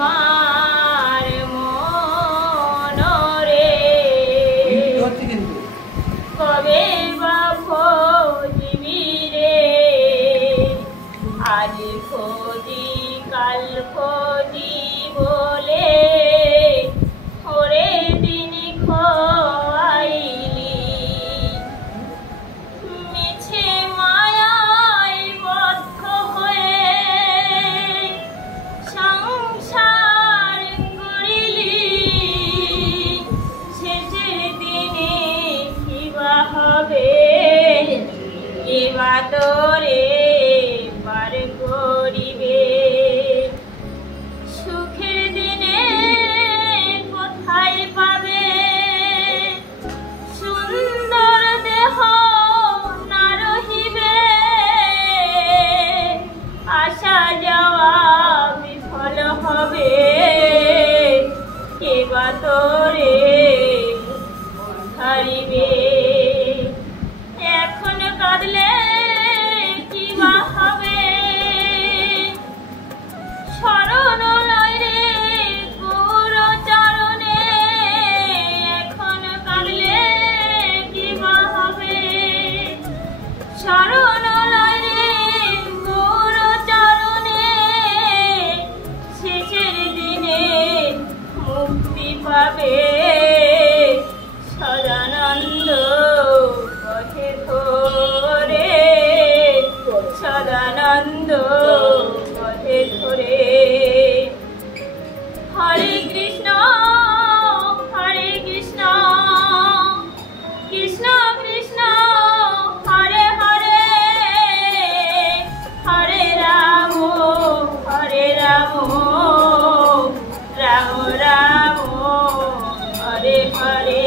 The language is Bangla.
আমার মনরে কবে বা খোঁজবি রে, আজ খোঁজি কাল খোঁজি বলে ওরে দিন খোয়াইলি। মিছে মায়ায় বদ্ধ হয়ে সংসার গড়িলি, শেষের দিনে কিবা হবে এবা তোরে পার করিবে। সুখের দিনে কোথায় পাবে সুন্দর দেহ না রহিবে, আসা যাওয়া বিফল হবে কেবা তোরে হারিবে। এখন কাঁদলে কিবা হবে শরণ লয় রে গৌর চরণে, এখন কাঁদলে কিবা হবে শরণ লয় রে গৌর চরণে, শেষের দিনে মুক্তি পাবে সদানন্দ পথে ধরে, সদানন্দ পথে ধরে। হরে কৃষ্ণ কৃষ্ণ কৃষ্ণ হরে হরে, হরে রাম রাম রাম হরে হরে।